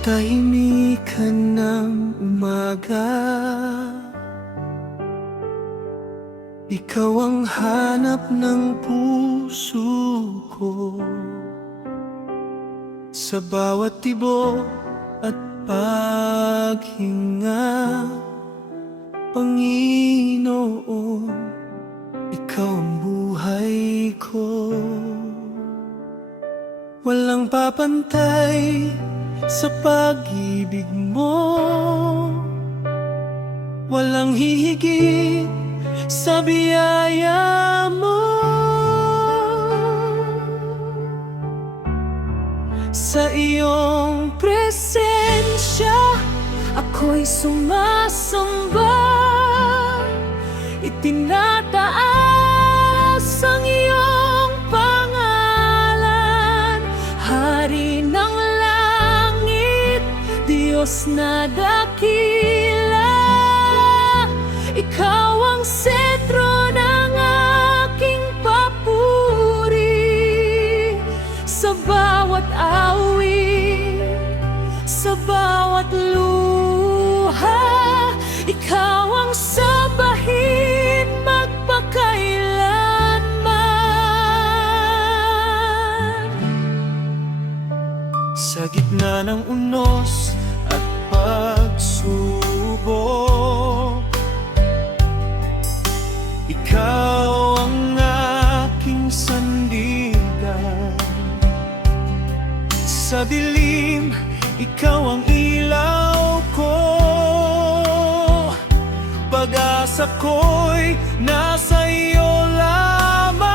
katahimikan ng umaga, ikaw ang hanap ng puso ko. Sa bawat tibok at paghinga, Panginoon, ikaw ang buhay ko. Walang papantay sa pag-ibig mo, walang hihigit sa biyaya mo. Sa iyong presensya, ako'y sumasamba, itinataas ang iyong pangalan. Hari ng langit, Diyos na dakila, ikaw ang sentro ng aking papuri. Sa bawat awit, sa bawat luha, ikaw ang sambahin magpakailanman. Sa gitna ng unos at pagsubok, ikaw ang aking sandigan. Sa dilim, ikaw ang ilaw ko. Pag-asa ko'y nasa iyo lamang.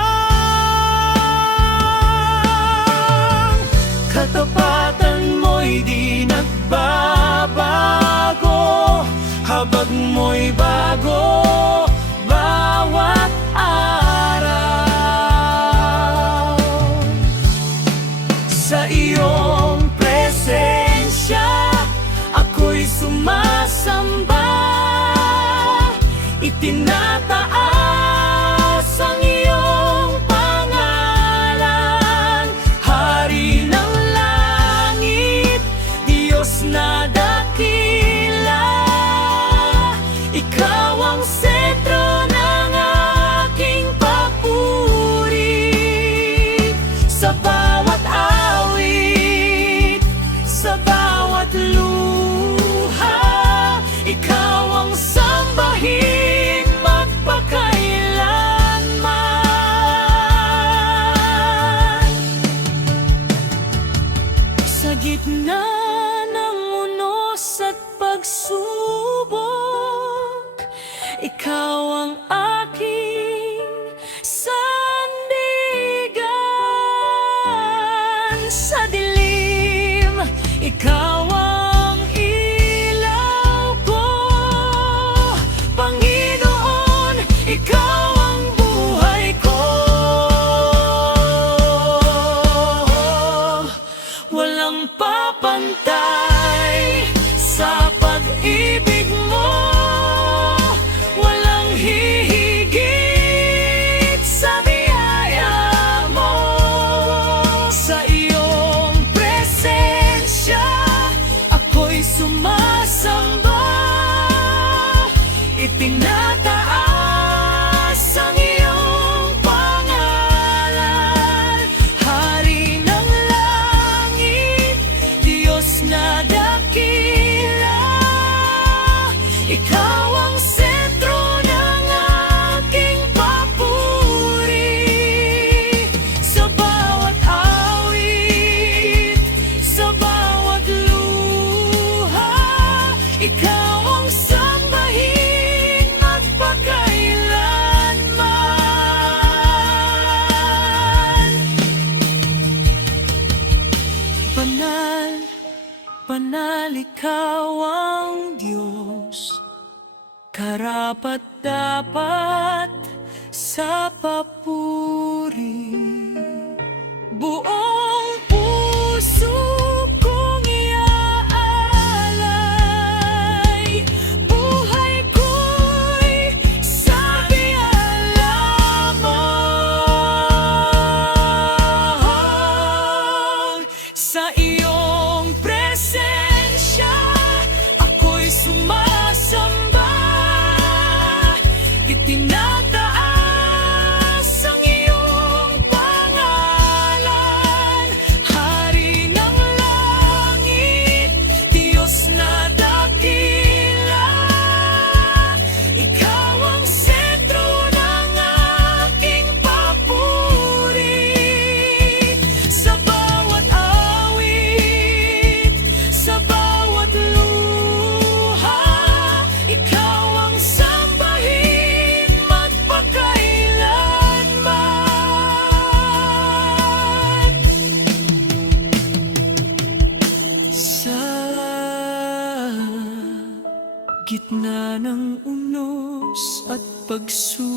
Katapatan mo'y di nagbabago, habag mo'y bago bawat araw. Sa iyong presensya, ako'y sumasamba, itinataas ang iyong pangalan. Hari ng langit, Diyos na dakila, ikaw ang sentro ng aking papuri. Sa bawat awit, sa bawat luha, ikaw ang sambahin magpakailanman. Sa gitna ng unos at pagsubok, ikaw ang aking sandigan. Sa dilim, ikaw ang ilaw ko. Panginoon, ikaw ang buhay ko. Walang papantay sa pag-ibig mo, walang hihigit sa biyaya mo. Sa iyong presensya, ako'y sumasamba, itinataas ang iyong pangalan. Hari ng langit, Diyos na dakila, ikaw ang sentro ng aking papuri. Sa bawat awit, sa bawat luha, ikaw ang sambahin magpakailanman. Banal, banal, ikaw ang Diyos, karapat-dapat sa papuri. Buong puso kong iaalay, buhay ko'y sa biyaya mo. Sa iyong presensya, Gitna ng unos at pagsubok,